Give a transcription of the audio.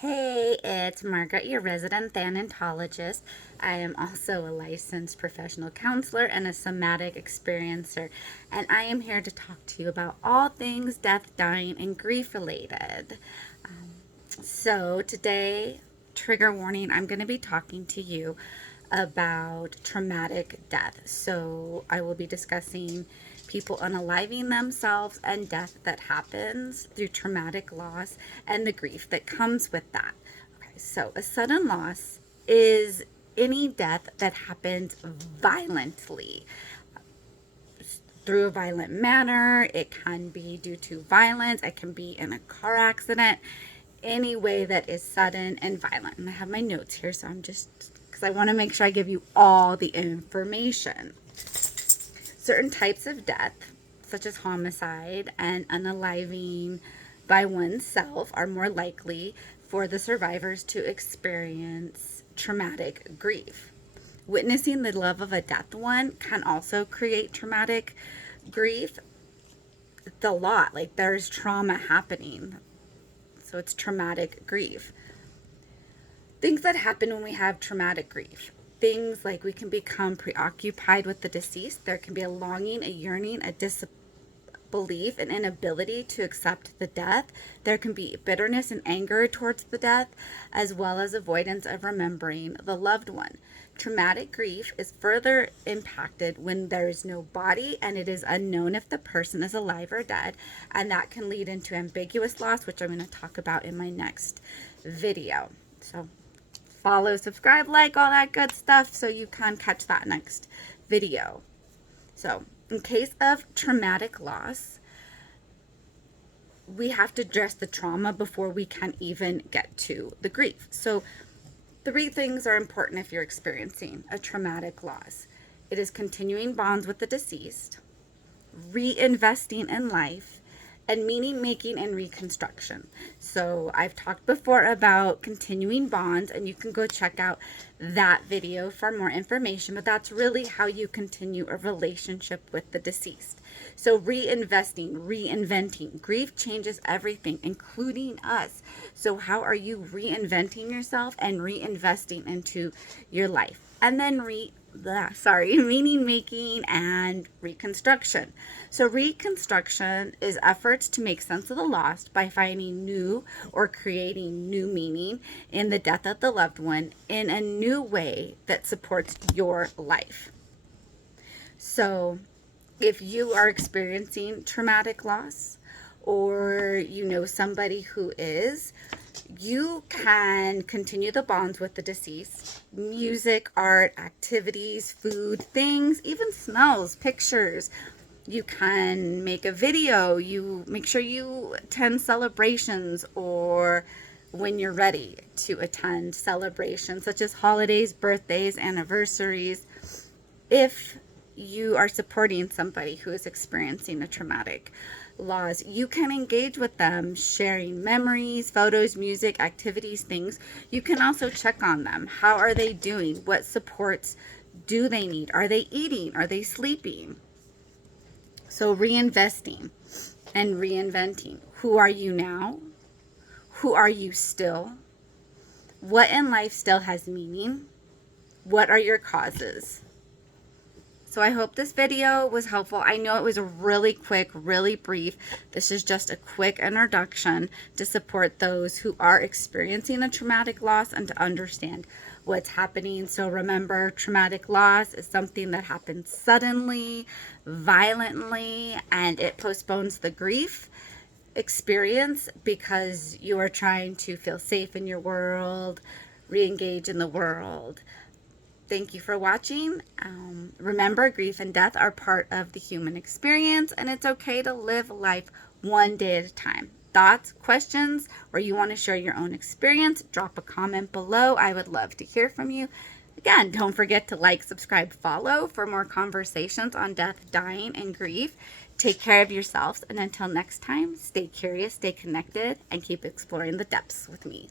Hey, it's Margaret, your resident thanatologist. I am also a licensed professional counselor and a somatic experiencer, and I am here to talk to you about all things death, dying, and grief related. So, today, trigger warning, I'm going to be talking to you about traumatic death. So, I will be discussing people unaliving themselves and death that happens through traumatic loss and the grief that comes with that. Okay, so a sudden loss is any death that happens violently through a violent manner. It can be due to violence, it can be in a car accident, any way that is sudden and violent. And I have my notes here, so I'm just because I want to make sure I give you all the information. Certain types of death, such as homicide and unaliving by oneself, are more likely for the survivors to experience traumatic grief. Witnessing the love of a dead one can also create traumatic grief. It's a lot, like there's trauma happening, so it's traumatic grief. Things that happen when we have traumatic grief. Things like we can become preoccupied with the deceased. There can be a longing, a yearning, a disbelief, an inability to accept the death. There can be bitterness and anger towards the death, as well as avoidance of remembering the loved one. Traumatic grief is further impacted when there is no body and it is unknown if the person is alive or dead, and that can lead into ambiguous loss, which I'm going to talk about in my next video. So follow, subscribe, like, all that good stuff so you can catch that next video. So, in case of traumatic loss, we have to address the trauma before we can even get to the grief. So, 3 things are important if you're experiencing a traumatic loss. It is continuing bonds with the deceased, reinvesting in life, and meaning making and reconstruction. So I've talked before about continuing bonds, and you can go check out that video for more information, but that's really how you continue a relationship with the deceased. So reinvesting, reinventing. Grief changes everything, including us. So how are you reinventing yourself and reinvesting into your life? And then meaning making and reconstruction. So reconstruction is efforts to make sense of the lost by finding new or creating new meaning in the death of the loved one in a new way that supports your life. So if you are experiencing traumatic loss, or you know somebody who is, you can continue the bonds with the deceased. Music, art, activities, food, things, even smells, pictures. You can make a video. You make sure you attend celebrations, or when you're ready to attend celebrations such as holidays, birthdays, anniversaries. If you are supporting somebody who is experiencing a traumatic loss, you can engage with them, sharing memories, photos, music, activities, things. You can also check on them. How are they doing? What supports do they need? Are they eating? Are they sleeping? So reinvesting and reinventing. Who are you now? Who are you still? What in life still has meaning? What are your causes? So I hope this video was helpful. I know it was really quick, really brief. This is just a quick introduction to support those who are experiencing a traumatic loss and to understand what's happening. So remember, traumatic loss is something that happens suddenly, violently, and it postpones the grief experience because you are trying to feel safe in your world, re-engage in the world. Thank you for watching. Remember, grief and death are part of the human experience, and it's okay to live life one day at a time. Thoughts, questions, or you want to share your own experience, drop a comment below. I would love to hear from you. Again, don't forget to like, subscribe, follow for more conversations on death, dying, and grief. Take care of yourselves, and until next time, stay curious, stay connected, and keep exploring the depths with me.